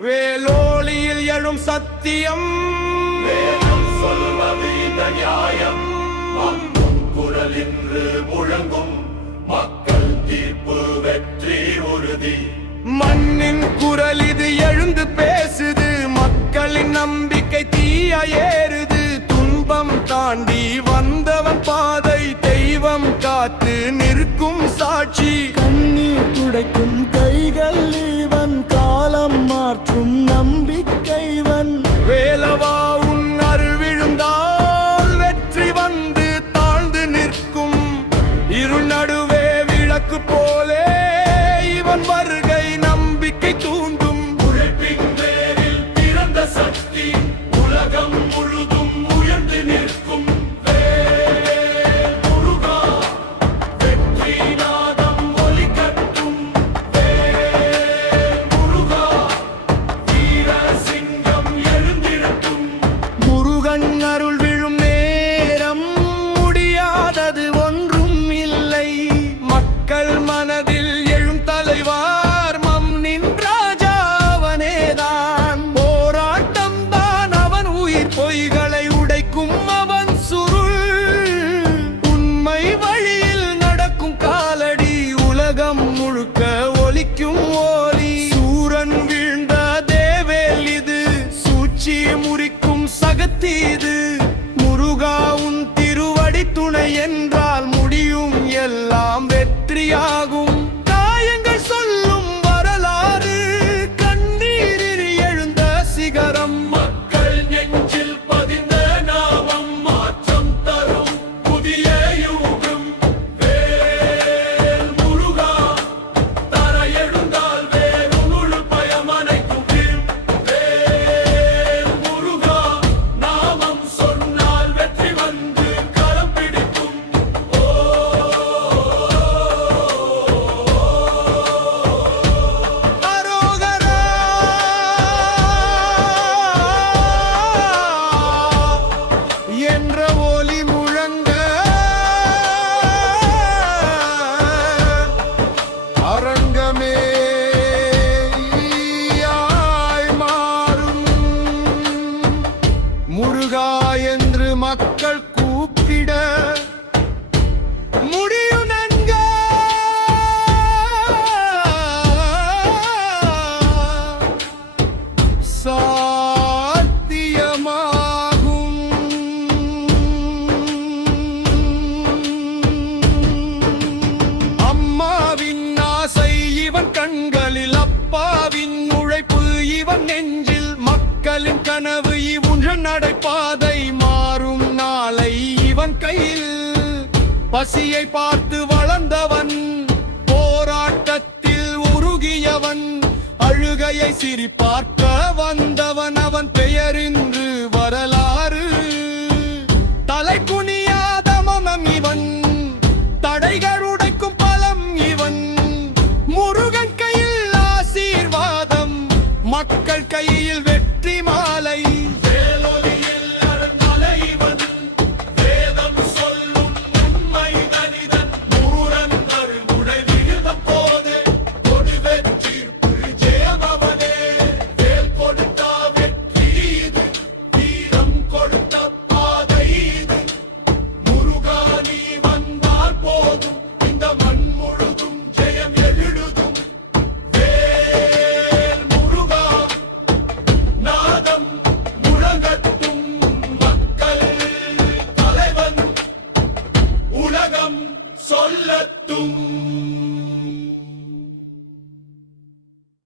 வேலோளியில் எழும் சத்தியம் சொல்வது இந்த நியாயம் குரல் இன்று முழங்கும் மக்கள் தீர்ப்பு வெற்றி உறுதி மண்ணின் குரல் இது எழுந்து பேசுது மக்களின் நம்பிக்கை தீயா ஏறுது துன்பம் தாண்டி வந்தவன் பாதை தெய்வம் காத்து நிற்கும் சாட்சி கண்ணீர் துடைக்கும் கைகள் இவன் காலம் மாற்றும் நம்பிக்கைவன் வேலவா உன் அருள் விழுந்தால் வெற்றி வந்து தாழ்ந்து நிற்கும் இருள் நடுவே விளக்கு போலே இவன் வருகை நம்பிக்கை தூண்டும் உழைப்பின் பேரில் பிறந்த சக்தி உலகம் முழுதும் உயர்ந்து நிற்கும் முருகா வெற்றி நாதம் ஒலிக்கட்டும் முருகா வீர சிங்கம் எழுந்திடட்டும் முருகன் அருள் விழும் நேரம் முடியாதது ஒன்றும் இல்லை மக்கள் மனதில் எழும் தலைவார் மம்னின் ராஜா அவனேதான் போராட்டம் தான் அவன் உயிர் பொய்களை உடைக்கும் அவன் சுருள் உண்மை வழியில் நடக்கும் காலடி உலகம் முழுக்க ஒலிக்கும் ஓலி சூரன் வீழ்ந்த தேவேல் இது சூழ்ச்சி முறிக்கும் சகத்தி இது முருகா உன் திருவடி துணை என்றால் முடியும் எல்லாம் வெற்றியாகும் காயங்கள் சொல்லும் வரலாறு கண்ணீரில் எழுந்த சிகரம் மக்கள் நெஞ்சில் பதிந்த நாமம் மாற்றம் தரும் புதிய யுகம் வேல் முருகா தர எழுந்தால் வேறு முழு பயம் அனைத்தும் வேல் முருகா நாமம் சொன்னால் வெற்றி வந்து களம் பிடிக்கும் அரோகரா என்ற ஒலி முழங்க அரங்கமே ஈயாய் மாறும் முருகா என்று மக்கள் கூப்பிட முடியும் நன்க சாத்தியமாகும் அம்மாவின் ஆசை இவன் கண்களில் அப்பாவின் உழைப்பு இவன் நெஞ்சில் மக்களின் கனவு இவன் நடைபாதை மாறும் நாளை இவன் கையில் பசியை பார்த்து வளர்ந்தவன் போராட்டத்தில் உருகியவன் அழுகையை சிரிப்பார்க்க வந்தவன் அவன் பெயரின்று